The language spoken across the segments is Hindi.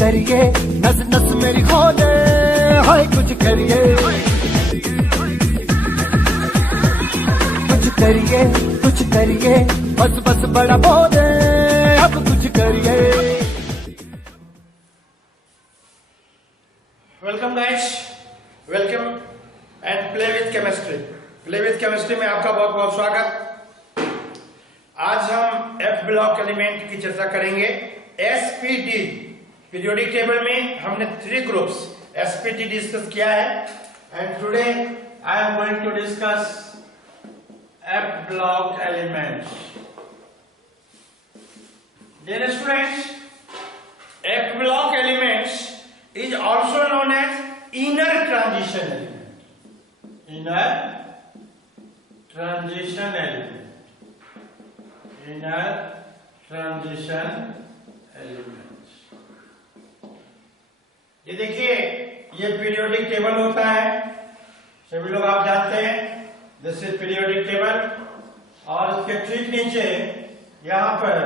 करिए, नस नस मेरी खोले, हाय कुछ करिए, कुछ करिए, बस बस बड़ा बोले, अब कुछ करिए। Welcome guys, welcome and play with chemistry. Play with chemistry में आपका बहुत बहुत स्वागत। आज हम एफ ब्लॉक एलिमेंट की चर्चा करेंगे। एसपीटी पीरियोडिक टेबल में हमने 3 ग्रुप्स एसपीटी डिस्कस किया है and today I am going to discuss F block elements. Dear students, F block elements is also known as inner transition element. Inner transition element. Inner transition element. ये देखिए, ये पीरियोडिक टेबल होता है, सभी लोग आप जानते हैं। दिस इज पीरियोडिक टेबल और इसके ठीक नीचे यहाँ पर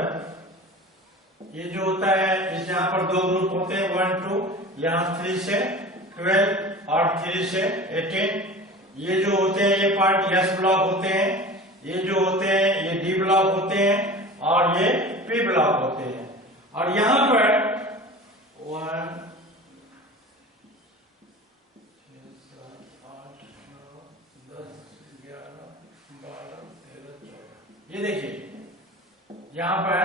ये जो होता है, इस यहाँ पर 2 ग्रुप होते हैं, 1 2, यहाँ 3 से 12 और 3 से 18। ये जो होते हैं ये पार्ट एस ब्लॉक होते हैं, ये जो होते हैं ये डी ब्लॉक होते हैं और ये पी ब्लॉक होते हैं। और यहाँ पर 1 6 7 8 9 10 11 12 13 14। ये देखिए यहाँ पर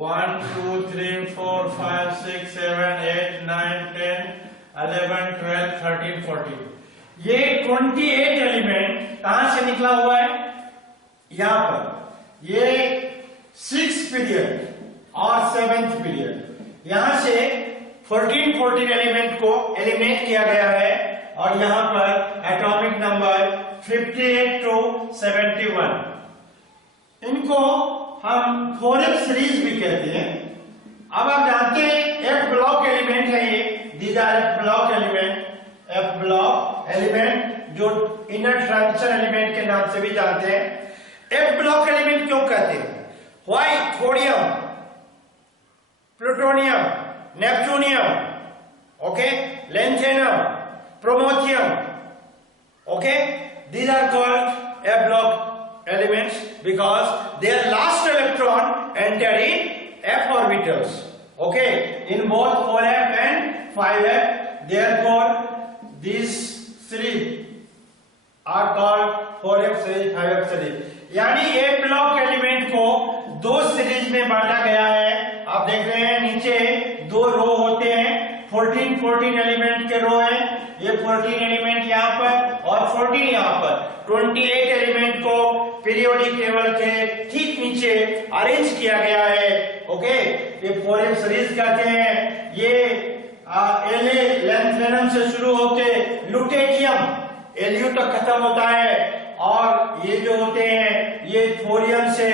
1 2 3 4 5 6 7 8 9 10 11 12 13 14। ये 28 एलिमेंट कहां से निकला हुआ है? यहां पर ये 6 पीरियड और 7th पीरियड, यहां से 14 एलिमेंट को एलिमिनेट किया गया है और यहां पर एटॉमिक नंबर 58 to 71। इनको हम 4f सीरीज भी कहते हैं। अब आप जानते हैं एफ ब्लॉक एलिमेंट है ये, these R F block element. F block element जो इनर ट्रांजिशन एलिमेंट के नाम से भी जानते हैं। एफ ब्लॉक एलिमेंट क्यों कहते हैं? Why thorium, plutonium, neptunium, okay, lanthanum, promethium, okay, these are called F block elements because their last electron enter in f orbitals, okay, in both 4f and 5f. Therefore these series are called 4f series, 5f series. यानी एक ब्लॉक एलिमेंट को 2 सीरीज में बांटा गया है। आप देख रहे हैं नीचे 2 रो होते हैं, 14 एलिमेंट के रो है, ये 14 एलिमेंट यहाँ पर और 14 यहाँ पर। 28 एलिमेंट को पीरियोडिक टेबल के ठीक नीचे अरेंज किया गया है, ओके। ये 4f सीरीज कहते हैं। ये एले लेंथेनम से शुरू होके लुटेटियम एलयू तक खत्म होता है और ये जो होते हैं ये थोरियम से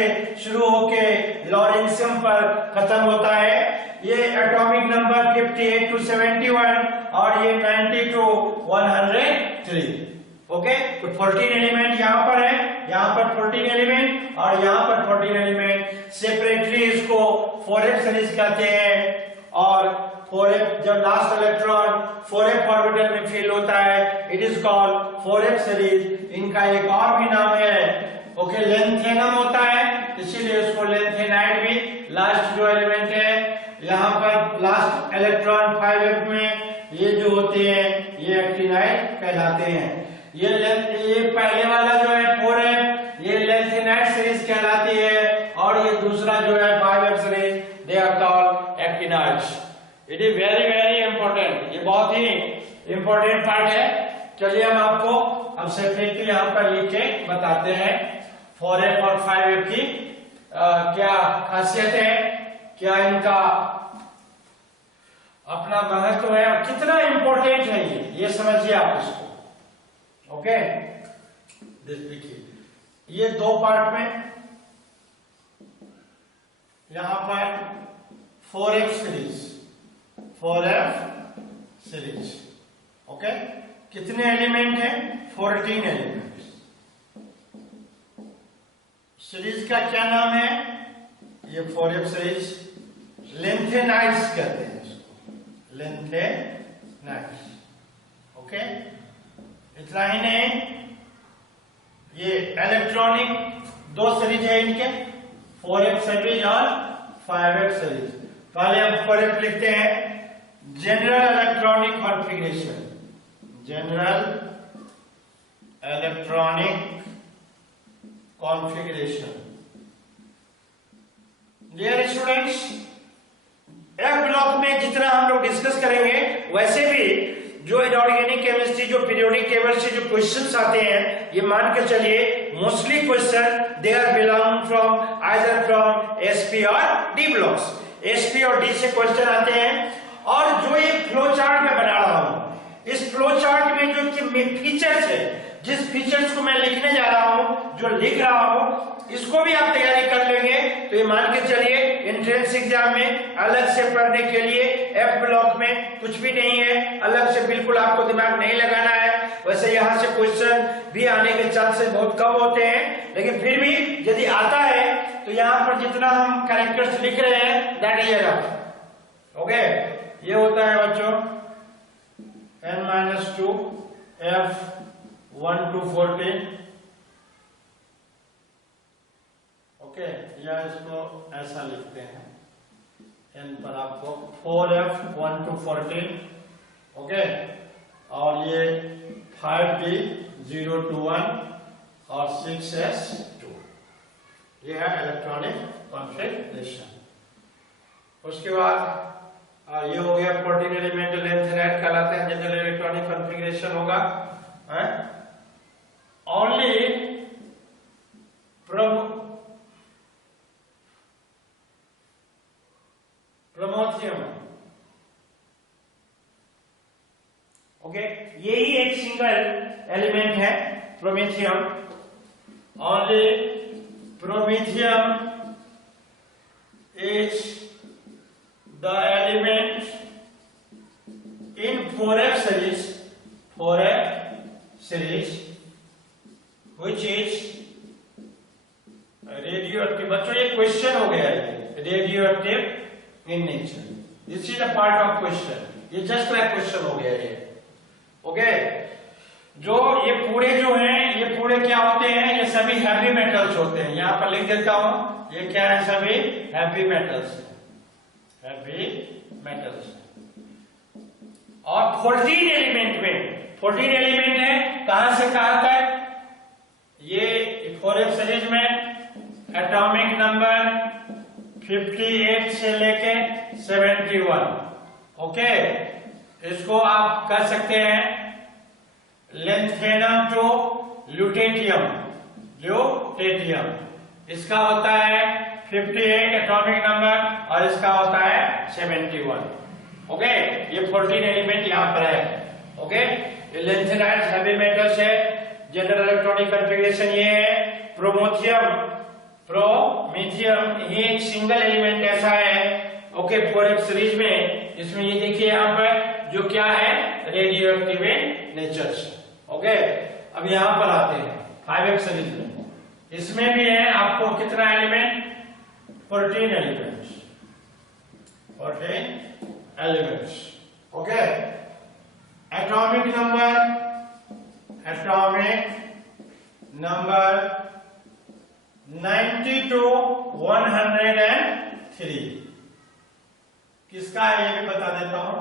शुरू होके लॉरेंशियम पर खत्म होता है। ये एटॉमिक नंबर 58 to 71 और ये 90 to 103, ओके। तो 14 एलिमेंट यहाँ पर है, यहाँ पर 14 एलिमेंट और यहाँ पर 14 एलिमेंट। सेपरेटली इसको 4f सीरीज कहते हैं। और 4f जब लास्ट इलेक्ट्रॉन 4f ऑर्बिटल में फिल होता है, it is called 4f series. इनका एक और भी नाम है, ओके, लेंथेनम होता है, इसीलिए इसको लेंथेनाइड भी। लास्ट जो एलिमेंट है यहाँ पर लास्ट इलेक्ट्रॉन 5f में ये जो होते हैं ये एक्टिनाइड कहलाते हैं। ये पहले वाला जो है 4f ये लेंथेनाइड सीरीज कहलाती है और ये दूसरा जो है 5f series, they are called actinides. It is very very important, ये बहुत ही इंपॉर्टेंट पार्ट है। चलिए हम आपको हम सेपरेटली यहाँ पर लिख के बताते हैं 4f और 5f की क्या खासियत है, क्या इनका अपना महत्व है और कितना इंपॉर्टेंट है ये समझिए आप इसको, ओके। देखिए ये 2 पार्ट में यहां पर 4f series, 4f series, okay. कितने एलिमेंट हैं? 14 एलिमेंट। सीरीज का क्या नाम है? ये 4f सीरीज लेंथेनाइड्स कहते हैं इसको, lanthanide. ओके, इतना ही नहीं, ये इलेक्ट्रॉनिक दो सीरीज है इनके, 4f सीरीज और 5f सीरीज। पहले हम 4f लिखते हैं, general electronic configuration, general electronic configuration. Dear students, F block में जितना हम लोग डिस्कस करेंगे, वैसे भी जो इनऑर्गेनिक केमिस्ट्री, जो पीरियोडिक टेबल से जो क्वेश्चंस आते हैं, ये मान के चलिए mostly question they are belong from either from s p और डी ब्लॉक्स। एसपी और डी से क्वेश्चन आते हैं। और जो ये फ्लो चार्ट में बना रहा हूं, इस फ्लो चार्ट में जो फीचर्स है, जिस फीचर्स को मैं लिखने जा रहा हूं, जो लिख रहा हूं, इसको भी आप तैयारी कर लेंगे तो ये मान के चलिए एंट्रेंस एग्जाम में अलग से पढ़ने के लिए एफ ब्लॉक में कुछ भी नहीं है, अलग से बिल्कुल आपको दिमाग नहीं लगाना है। वैसे यहाँ से क्वेश्चन भी आने के चांसेस बहुत कम होते हैं, लेकिन फिर भी यदि आता है तो यहाँ पर जितना हम कैरेक्टर्स लिख रहे हैं दैट इज एनफ। ओके, ये होता है बच्चों n-2 f 1 to 14। ओके, या इसको ऐसा लिखते हैं, n पर आपको 4f 1 to 14। ओके, और ये 5d 0 to 1 और 6s 2। ये है इलेक्ट्रॉनिक कॉन्फ़िगरेशन। उसके बाद ये हो गया 14 एलिमेंट लैंथेनाइड कहलाते हैं, जनरल इलेक्ट्रॉनिक कॉन्फ़िगरेशन होगा। ओनली प्रोमोथियम, ओके, यही एक सिंगल एलिमेंट है promethium. Only promethium is the element in 4f series which is radioactive। बच्चों ये क्वेश्चन हो गया है, radioactive in nature। This is a part of question, ये जस्ट लाइक क्वेश्चन हो गया ये। ओके, जो ये पूरे जो हैं, ये पूरे क्या होते हैं, ये सभी हैवी मेटल्स होते हैं। यहां पर लिख देता हूं, ये क्या है, सभी हैवी मेटल्स, हैवी मेटल्स। और 14 एलिमेंट में, 14 एलिमेंट है, कहां से कहां तक, ये 4f सीरीज में एटॉमिक नंबर 58 से लेके 71। ओके, इसको आप कर सकते हैं लेंथेनम टू ल्यूटेटियम, ल्यूटेटियम। इसका होता है 58 एटॉमिक नंबर और इसका होता है 71। ओके, ये 14 एलिमेंट यहां पर है। ओके, ये लैंथेनाइड हैवी मेटल्स है। जनरल इलेक्ट्रॉनिक कॉन्फ़िगरेशन ये है। प्रोमेथियम ये एक सिंगल एलिमेंट ऐसा है, ओके, 4f सीरीज में, इसमें ये देखिए यहां पर जो क्या है, रेडियो एक्टिव नेचर। ओके, अब यहां पर आते हैं 5f सीरीज में, इसमें भी है आपको कितना element, 14 elements, 14 elements. Okay, atomic number 90 to 103। किसका है ये भी बता देता हूं।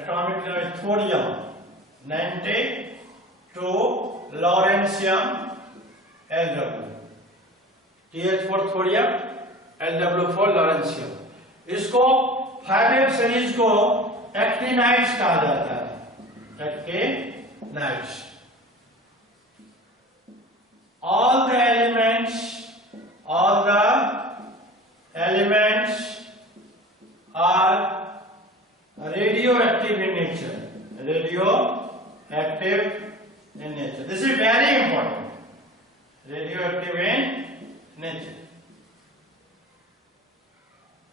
Atomic number thorium 90 to lawrencium Lw, TH for thorium, Lw for lawrencium. इसको 5f सीरीज को एक्टिनाइड्स कहा जाता है, actinides. all the elements are radioactive in nature, radioactive in nature। This is very important, radioactive in nature,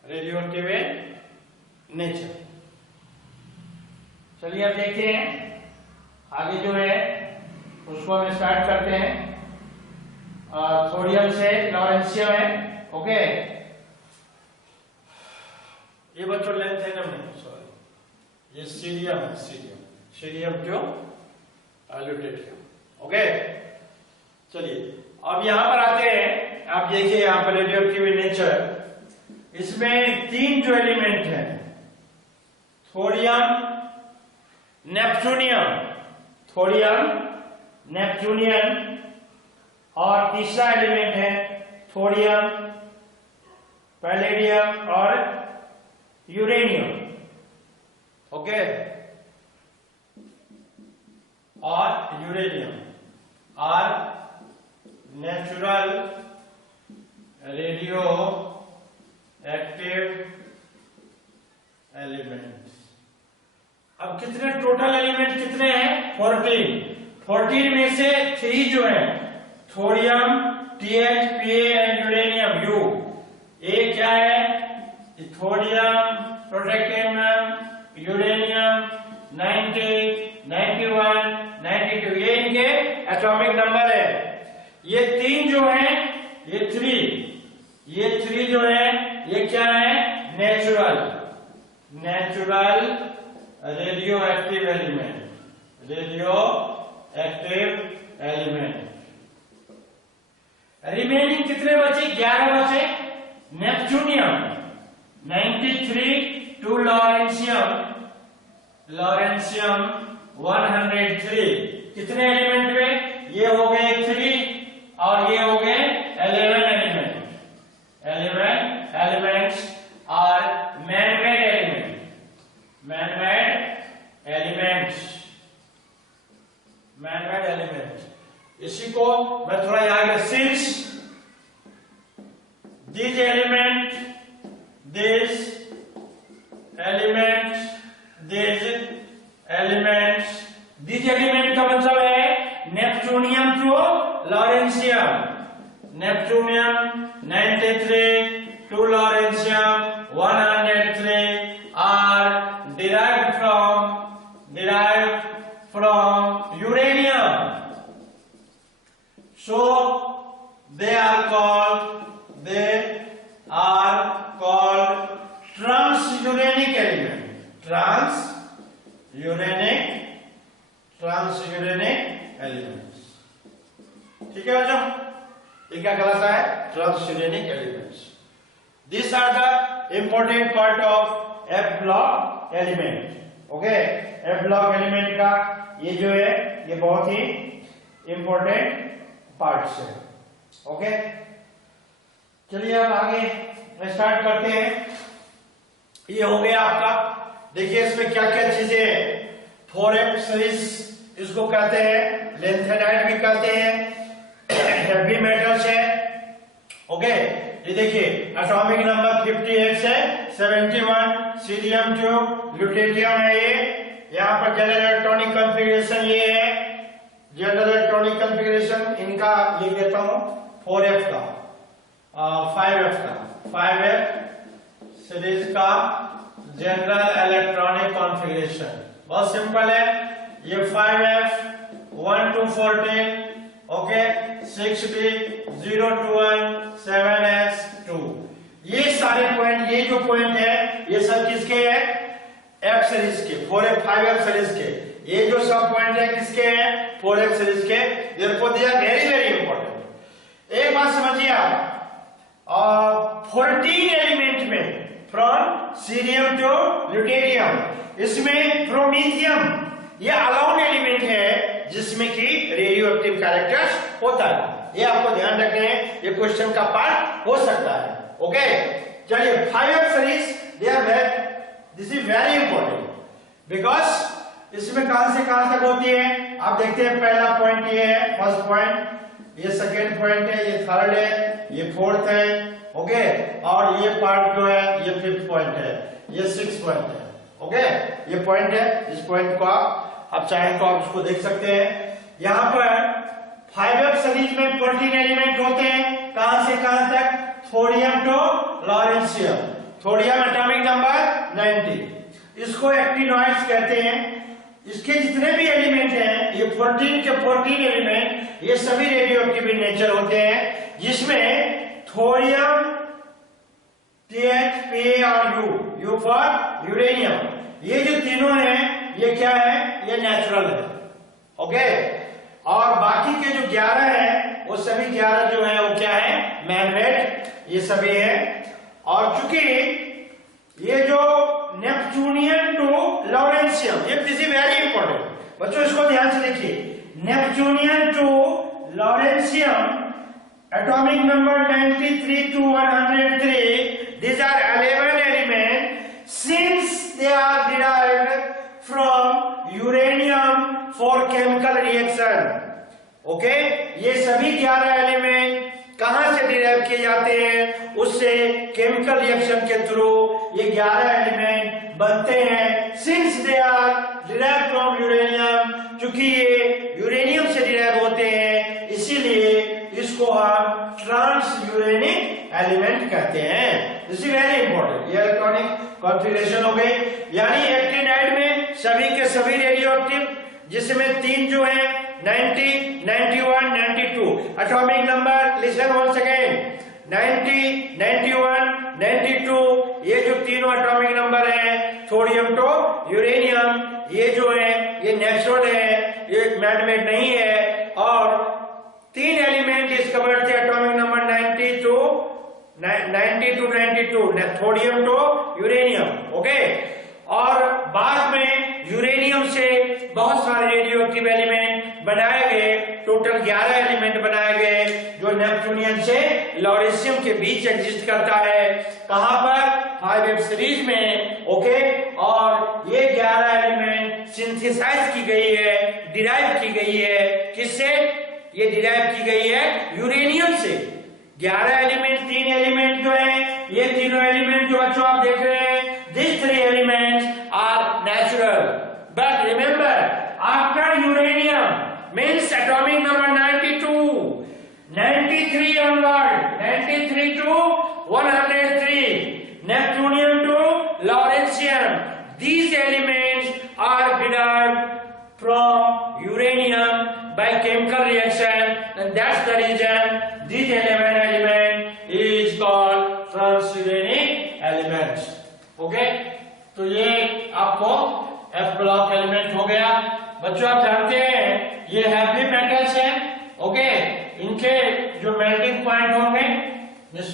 radioactive in nature। चलिए अब देखते हैं आगे जो है उसको हम स्टार्ट करते हैं। थोरियम से लॉरेंशियम है। ओके, ये बच्चों लेंथेनम है, सॉरी, ये सीरियम है, सीरियम क्यों ल्यूटेटियम। ओके, चलिए अब यहां पर आते हैं। आप देखिए यहां पर रेडियोएक्टिव नेचर, इसमें 3 जो एलिमेंट हैं, थोरियम, नेपच्यूनियन और तीसरा एलिमेंट है थोरियम, पैलेडियम और यूरेनियम। ओके, और uranium are natural radioactive elements. अब कितने टोटल एलिमेंट कितने हैं? 14 में से 3 जो है thorium, TH, PA and uranium U। ये क्या है? थोरियम, प्रोटेक्टियम, यूरेनियम 90, 91, 92, ये इनके एटॉमिक नंबर है। ये 3 जो है, ये 3 जो है, ये क्या है? Natural radio active element. Remaining कितने बचे? 11 बचे। Neptunium 93, 2 lawrencium 103। कितने एलिमेंट हुए? ये हो गए 3 और ये हो गए 11 एलिमेंट। 11 एलिमेंट्स और मैन-मेड एलिमेंट्स। इसी को मैं थोड़ा आगे, सिंस these elements का मतलब है neptunium to lawrencium. Neptunium 93, 2 lawrencium 103 are derived from uranium. So they are called transuranic elements। ठीक है बच्चों, ये क्या कहलाता है? transuranic elements। These are the important part of F block element। Okay, F block element का ये जो है, ये बहुत ही important पार्ट्स है। ओके, चलिए अब आगे स्टार्ट करते हैं। ये हो गया आपका, देखिए इसमें क्या क्या चीजें हैं। 4F सीरीज इसको कहते हैं, लेंथेनाइड भी कहते हैं, हेवी मेटल्स है। ओके, ये देखिए एटॉमिक नंबर 58 से 71, सीरियम जो ल्यूटेटियम है ये। यहाँ पर जनरल इलेक्ट्रॉनिक कॉन्फ़िगरेशन ये है, जनरल इलेक्ट्रॉनिक कॉन्फ़िगरेशन इनका लिख देता हूं 4F का, 5F का, 5F सीरीज का जनरल इलेक्ट्रॉनिक कॉन्फ़िगरेशन बहुत सिंपल है। ये 5F 1 to 14, okay, 6B 0 to 1, 7S 2। ये सारे पॉइंट, ये जो पॉइंट है ये सब किसके है? F सीरीज के, 4F 5F सीरीज के। ये जो सब पॉइंट है किसके हैं? 4F सीरीज के। therefore they are very very important। एक बात समझिए आप, 14 एलिमेंट में फ्रॉम सीरियम टू ल्यूटेरियम, इसमें प्रोमीथियम ये अलोन एलिमेंट है जिसमें कि रेडियो एक्टिव कैरेक्टर्स होता है। ये आपको ध्यान रखना है, ये क्वेश्चन का पार्ट हो सकता है। ओके, चलिए 5F series, this is very important because इसमें कहां से कहां तक होती है आप देखते हैं। पहला पॉइंट ये है, फर्स्ट पॉइंट, ये सेकेंड पॉइंट है, ये थर्ड है, ये फोर्थ है। ओके, और ये पार्ट जो है ये 5th पॉइंट है, ये 6th पॉइंट है। ओके, ये पॉइंट है, इस पॉइंट को आप चाहें तो आप इसको देख सकते हैं। यहाँ पर 5F सीरीज में 14 एलिमेंट होते हैं, कहां से कहां तक? Thorium to lawrencium. Thorium atomic number 90, इसको एक्टिनॉइड्स कहते हैं। इसके जितने भी एलिमेंट हैं, ये 14 के 14 एलिमेंट, ये सभी रेडियोएक्टिव इन नेचर होते हैं, जिसमें थोरियम, TH, PA और U फॉर यूरेनियम, ये जो तीनों हैं ये क्या है, ये नेचुरल है। ओके, और बाकी के जो 11 हैं वो सभी 11 जो है वो क्या है, मैन मेड, ये सभी है। और चूंकि ये जो नेपच्यूनियन टू लॉरेंशियम, ये दिस इज वेरी इंपॉर्टेंट बच्चों, इसको ध्यान से देखिए। Neptunium to lawrencium atomic number 93 to 103, these are 11 elements since they are derived from uranium for chemical reaction. Okay, ये सभी 11 एलिमेंट कहां से डिराइव किए जाते हैं, उससे केमिकल रिएक्शन के थ्रू ये 11 एलिमेंट बनते हैं। Since they are derive from uranium, चूंकि ये यूरेनियम से डिराइव होते हैं इसीलिए इसको हम ट्रांस यूरेनिक एलिमेंट कहते हैं। This is very important. ये इलेक्ट्रॉनिक कॉन्फ़िगरेशन हो गई, यानी एक्टिनाइड में सभी के सभी रेडियो एक्टिव, जिसमें 3 जो है 90, 91, 92 atomic number, listen once again, 90, 91, 92, ये जो तीनों एटॉमिक नंबर है थोरियम टू यूरेनियम, ये जो है ये नेचुरल है, ये मैन मेड नहीं है। और 3 एलिमेंट डिस्कवर्ड थे atomic number 90 to 92, thorium to uranium. Okay, और बाद में यूरेनियम से बहुत सारे रेडियो एक्टिव एलिमेंट बनाए गए, टोटल 11 एलिमेंट बनाए गए जो नेपच्यूनियन से लॉरेंशियम के बीच एग्जिस्ट करता है। कहां पर, 5f सीरीज में। ओके, और ये 11 एलिमेंट सिंथेसाइज की गई है, डिराइव की गई है, किससे, ये डिराइव की गई है यूरेनियम से। 11 एलिमेंट, 3 एलिमेंट जो है, ये तीनों एलिमेंट जो बच्चों आप देख रहे हैं, these 3 elements are natural, but remember after uranium means atomic number 92, 93 onward, 93 to 103, neptunium to lawrencium, these elements are derived from uranium by chemical reaction, and that's the reason these 11 element is called transuranic elements. Okay, तो ये आपको F ब्लॉक एलिमेंट हो गया। बच्चों आप जानते हैं ये हैवी मेटल्स हैं। ओके, इनके जो मेल्टिंग पॉइंट होंगे,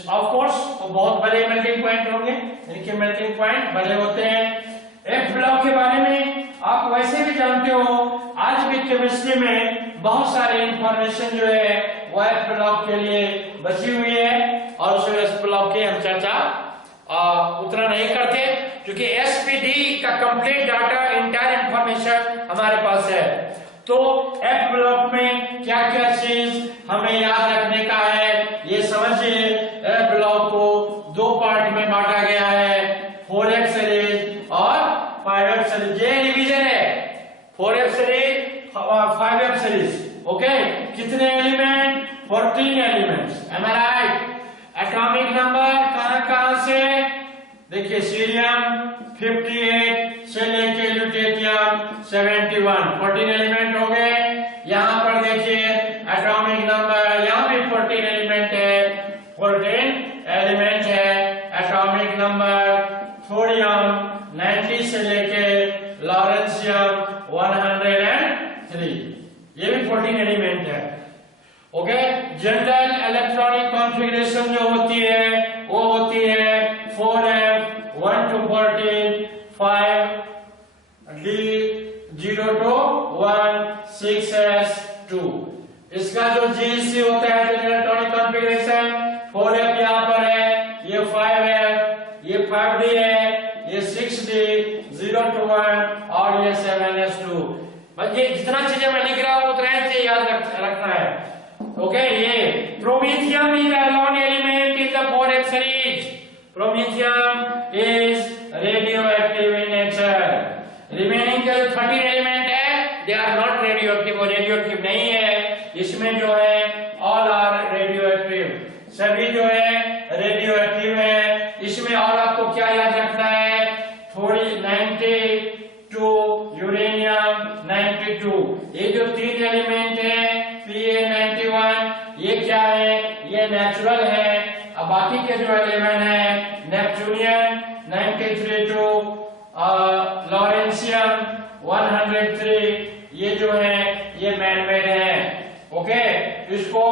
ऑफ कोर्स बहुत बड़े मेल्टिंग पॉइंट होंगे, इनके मेल्टिंग पॉइंट बड़े होते हैं। F ब्लॉक के बारे में आप वैसे भी जानते हो, आज भी केमिस्ट्री में बहुत सारी इंफॉर्मेशन जो है वो F ब्लॉक के लिए बची हुई है, और उस F ब्लॉक की हम चर्चा उतना नहीं करते, क्योंकि एसपीडी का कंप्लीट डाटा, इंटायर इंफॉर्मेशन हमारे पास है। तो एफ ब्लॉक में क्या क्या चीज हमें याद रखने का है, ये समझिए। एफ ब्लॉक को 2 पार्ट में बांटा गया है, 4f सीरीज और 5f सीरीज। ये रिवीजन है, 4f सीरीज और 5f सीरीज। ओके, कितने element, 14 elements, M I right. Atomic number कहां से, देखिए सीरियम 58 से लेके ल्यूटेनियम 71, 14 एलिमेंट हो गए। यहां पर देखिए एटॉमिक नंबर, यहां भी 14 एलिमेंट है, 14 एलिमेंट है। एटॉमिक नंबर थोरियम 90 से लेके लॉरेंशियम 103, ये भी 14 एलिमेंट है। ओके, जनरल इलेक्ट्रॉनिक कॉन्फ़िगरेशन जो होती है वो होती है 4f 1 to 14, 5d 0 to 1, 6s 2। इसका जो GC होता है जनरल इलेक्ट्रॉनिक कॉन्फ़िगरेशन, 4f यहाँ पर है, ये 5f, ये 5d है, ये 6d 0 to 1 और ये 7s2। बस ये जितना चीजें मैं लिख रहा हूँ उतना ही याद रखना है। ओके, ये promethium is a lone element in the 4f series. Promethium is radioactive in nature. Remaining के 13 एलिमेंट है, they are not radioactive, वो radioactive नहीं है। इसमें जो है all are radioactive, सभी जो है radioactive है। इसमें और आपको क्या याद रखना है, थोड़ी 92 यूरेनियम 92, ये जो 3 एलिमेंट है Pa91, ये क्या है, ये नेचुरल है। अब बाकी के जो एलिमेंट है नेपच्यूनियम 93 टू 103 ये जो है ये मैन मेड है। ओके, इसको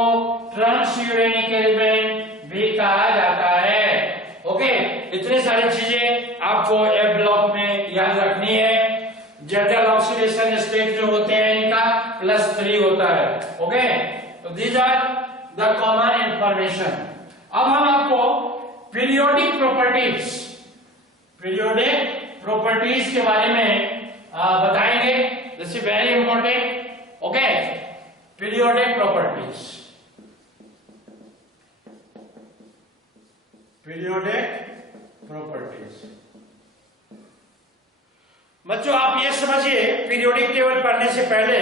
ट्रांसयूरेनिक एलिमेंट भी कहा जाता है। ओके, इतनी सारी चीजें आपको ए ब्लॉक में याद रखनी है। जनरल ऑक्सीडेशन स्टेट जो होते हैं इनका +3 होता है। ओके, तो these are the common information. अब हम आपको पीरियोडिक प्रॉपर्टीज के बारे में बताएंगे। This is very important. Okay, periodic properties. बच्चों आप ये समझिए, पीरियोडिक टेबल पढ़ने से पहले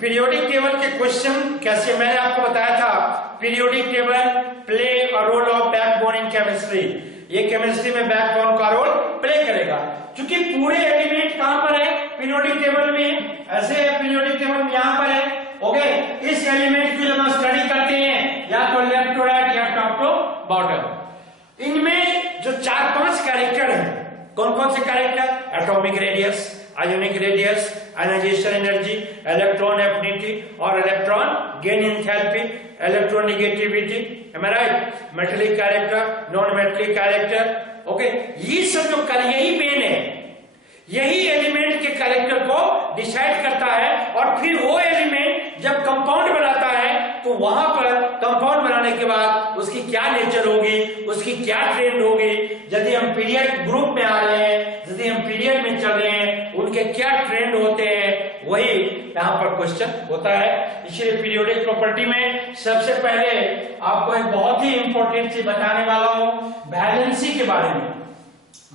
पीरियोडिक टेबल के क्वेश्चन कैसे, मैंने आपको बताया था periodic table play a role of backbone in chemistry. ये केमिस्ट्री में बैकबोन का रोल प्ले करेगा, क्योंकि पूरे एलिमेंट कहां पर है पीरियोडिक टेबल में, ऐसे है पीरियोडिक टेबल में यहां पर है। ओके, इस एलिमेंट की जब हम स्टडी करते हैं या तो लेफ्ट टू राइट या टॉप टू बॉटम, इनमें जो 4-5 कैरेक्टर हैं, कौन कौन से character? Atomic radius, ionic radius, ionization energy, electron affinity और electron gain enthalpy, electronegativity, am I right, metallic character, non metallic character. Okay, ये सब जो यही मेन है, यही एलिमेंट के कैरेक्टर को डिसाइड करता है। और फिर वो एलिमेंट जब कंपाउंड बनाता है तो वहां पर कंपाउंड बनाने के बाद उसकी क्या नेचर होगी, उसकी क्या ट्रेंड होगी, यदि हम पीरियड ग्रुप में आ रहे हैं, यदि हम पीरियड में चल रहे हैं, उनके क्या ट्रेंड होते हैं, वही यहाँ पर क्वेश्चन होता है। इसलिए पीरियोडिक प्रॉपर्टी में सबसे पहले आपको एक बहुत ही इंपॉर्टेंट चीज बताने वाला हूं, वैलेंसी के बारे में।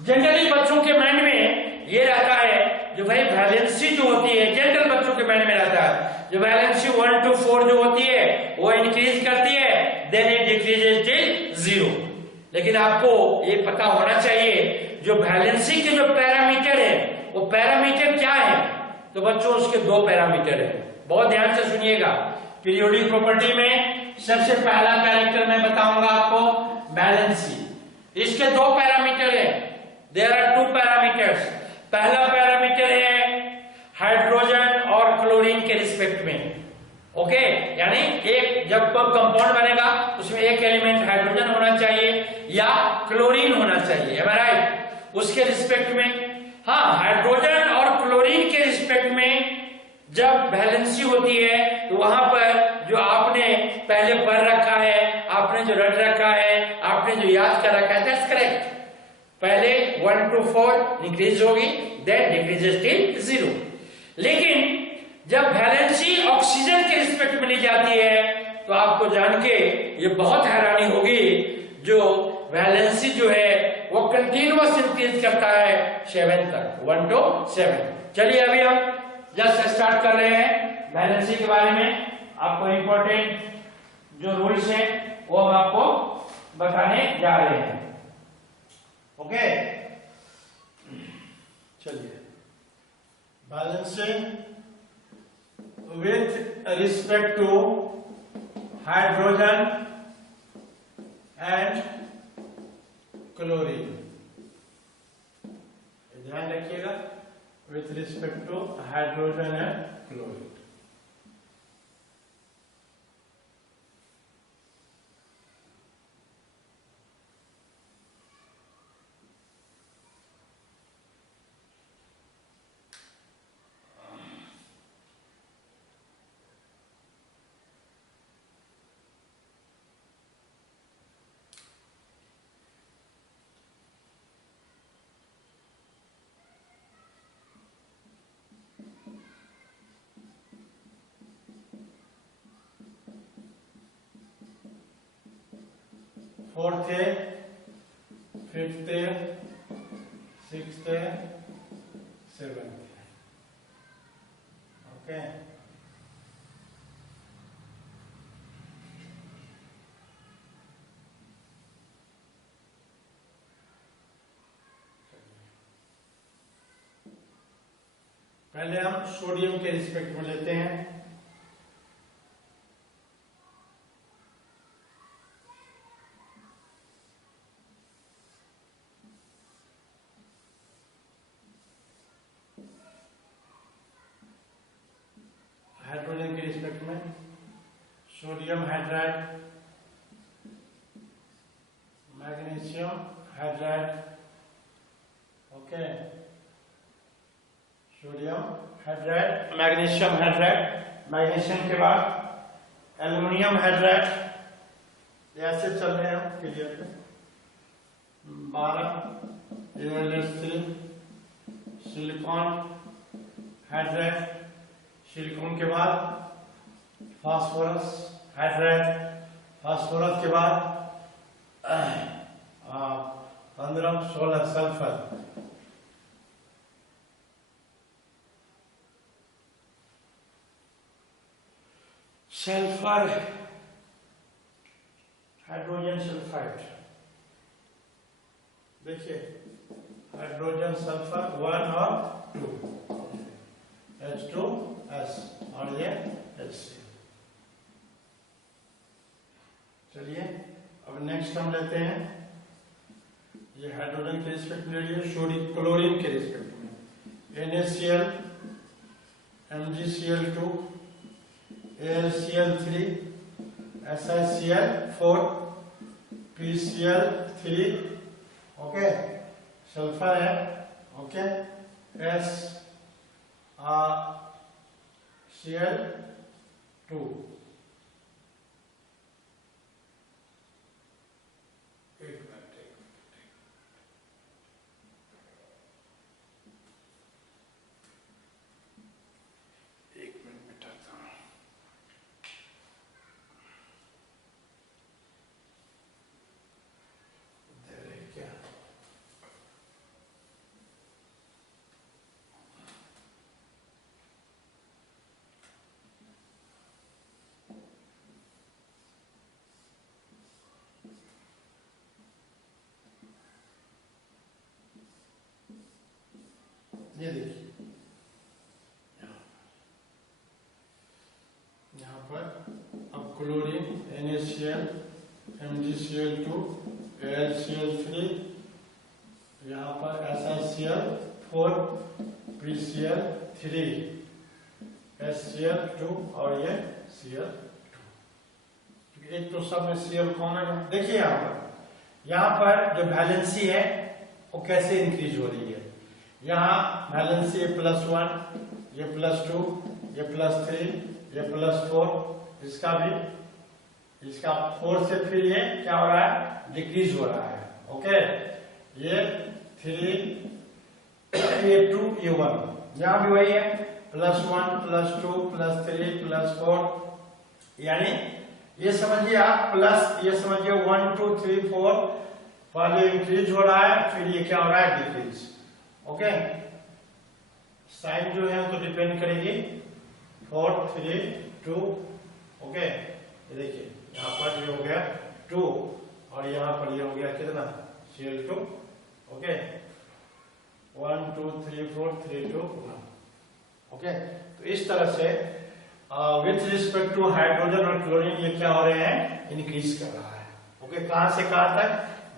जनरली बच्चों के माइंड में ये रहता है जो भाई वैलेंसी जो होती है, जनरल बच्चों के माइंड में रहता है जो वैलेंसी 1 to 4 जो होती है वो इंक्रीज करती है, देन इट डिक्रीजेस टिल 0। लेकिन आपको ये पता होना चाहिए जो वैलेंसी के जो पैरामीटर है वो पैरामीटर क्या है? तो बच्चों उसके 2 पैरामीटर है, बहुत ध्यान से सुनिएगा। पीरियोडिक प्रॉपर्टी में सबसे पहला कैरेक्टर मैं बताऊंगा आपको वैलेंसी। इसके 2 पैरामीटर है, देयर आर 2 पैरामीटर्स। पहला पैरामीटर है हाइड्रोजन और क्लोरीन के रिस्पेक्ट में। ओके, यानी एक जब कंपाउंड बनेगा उसमें एक एलिमेंट हाइड्रोजन होना चाहिए या क्लोरीन होना चाहिए, एम आई राइट, उसके रिस्पेक्ट में। हाँ, हाइड्रोजन और क्लोरीन के रिस्पेक्ट में जब वैलेंसी होती है तो वहां पर जो आपने पहले पढ़ रखा है, आपने जो रट रखा है, आपने जो याद कर रखा है, दैट्स करेक्ट। पहले 1 to 4 इंक्रीज होगी, देन डिक्रीजेस टिल 0। लेकिन जब वैलेंसी ऑक्सीजन के रिस्पेक्ट में ली जाती है तो आपको जान के ये बहुत हैरानी होगी, जो वैलेंसी जो है वो कंटिन्यूअस इंक्रीज करता है 7 तक, 1 to 7। चलिए अभी हम जस्ट स्टार्ट कर रहे हैं वैलेंसी के बारे में। आपको इंपॉर्टेंट जो रूल्स हैं वो हम आपको बताने जा रहे हैं। ओके, चलिए, balancing with respect to hydrogen and chlorine, ध्यान रखिएगा, with respect to hydrogen and chlorine. Fourth है, फिफ्थ है, सिक्स्थ है, सेवेंथ है। ओके, पहले हम सोडियम के रिस्पेक्ट में लेते हैं। एक में sodium hydride, magnesium hydride, okay, sodium hydride, magnesium hydride, magnesium के बाद एल्युमिनियम हाइड्राइड, ऐसे चल रहे हैं हम क्लियर पे। 12 AlH3, सिलिकॉन हाइड्राइड, सिलिकॉन के बाद फास्फोरस हाइड्राइड, फास्फोरस के बाद 15-16 सल्फर, सल्फर हाइड्रोजन सल्फाइड, देखिए हाइड्रोजन सल्फर 1 और 2, H2S और ये HC। चलिए अब नेक्स्ट हम लेते हैं, ये हाइड्रोजन के रिस्पेक्ट में ले लीजिए, सोडियम क्लोरीन के रिस्पेक्ट में NaCl, MgCl2, AlCl3, SiCl4, PCl3, okay, sulphur है, ओके, Cl2, ये देखिए यहाँ पर अब क्लोरीन NaCl, MgCl2, AlCl3, यहाँ पर SiCl4, PCl3, HCl2 और ये Cl2। एक तो सब में Cl कॉमन है। देखिए यहाँ पर जो वैलेंसी है वो कैसे इंक्रीज हो रही है। यहाँ वैलेंसी +1, ये +2, ये +3, ये +4, इसका भी, इसका 4 से फिर ये क्या हो रहा है, डिक्रीज हो रहा है, ओके, ये 3, ये 2, ये 1, यहाँ भी वही है, +1, +2, +3, +4, यानी ये समझिए आप प्लस, ये समझिए 1, 2, 3, 4 पहले इंक्रीज हो रहा है, फिर ये क्या हो रहा है, डिक्रीज, ओके। साइन जो है तो डिपेंड करेगी 4, 3, 2, ओके। ये देखिए यहाँ पर ये हो गया 2 और यहाँ पर ये हो गया कितना, Cl2, ओके, 1, 2, 3, 4, 3, 2, 1, ओके। तो इस तरह से विथ रिस्पेक्ट टू हाइड्रोजन और क्लोरीन ये क्या हो रहे हैं, इंक्रीज कर रहा है, ओके। कहां से कहां तक,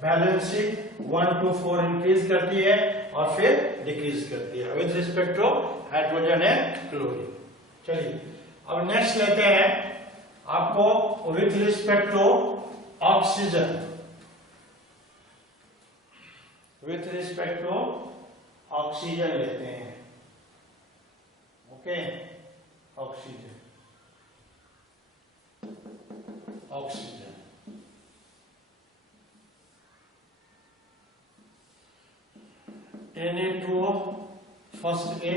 वैलेंसी 1 to 4 इंक्रीज करती है और फिर डिक्रीज करती है with respect to hydrogen and chlorine. चलिए अब नेक्स्ट लेते हैं आपको with respect to oxygen, with respect to oxygen लेते हैं, okay, oxygen, oxygen Na2O first A,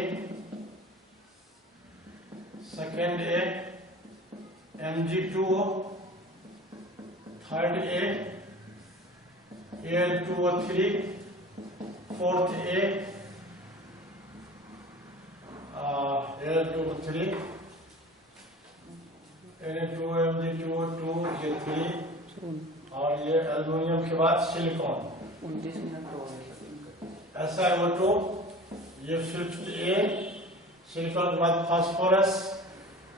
second A, Mg2O third A, Al2O3 fourth A, Al2O3, Na2O, Mg2O2 ये 3 और ये एल्युमिनियम के बाद सिलिकॉन 19 मिनट हो गए। SiO2 ये फिफ्थ A, सिलिकॉन के बाद फास्फोरस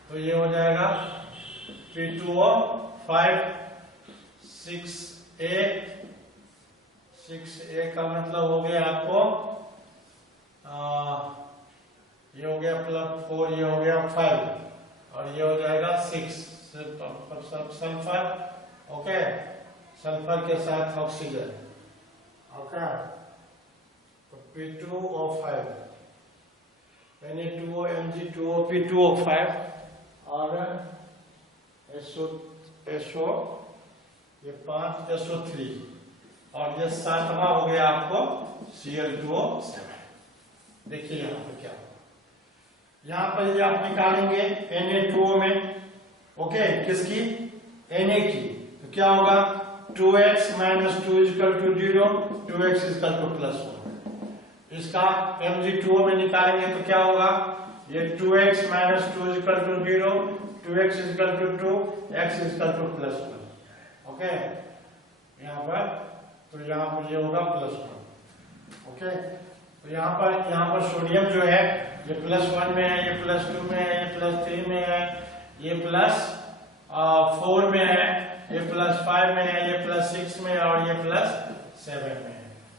तो ये हो जाएगा P2O 5, 6A, 6A का मतलब हो गया आपको ये हो गया +4, ये हो गया 5 और ये हो जाएगा 6 सल्फर, ओके, सल्फर के साथ ऑक्सीजन, ओके, तो P2O5 Na2O P2O5 और SO ये 5 SO3 और ये 7वां हो गया आपको Cl2O7। देखिए यहाँ पर क्या होगा, यहाँ पर ये आप निकालेंगे Na2O में, ओके, किसकी, Na की, तो क्या होगा 2x - 2 = 0, 2x = +1। इसका Mg2O में निकालेंगे तो क्या होगा, ये 2x - 2 = 0, 2x = 2, x = +1, ओके, यहाँ पर, तो यहाँ पर ये होगा +1, ओके, तो यहाँ पर सोडियम जो है ये +1 में है, ये +2 में है, ये +3 में है, ये +4 में है, ये +5 में है, ये +6 में है और ये +7 में है।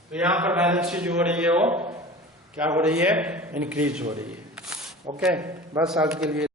तो यहाँ पर वैलेंसी जो हो रही है वो क्या हो रही है, इंक्रीज हो रही है, ओके। बस आज के लिए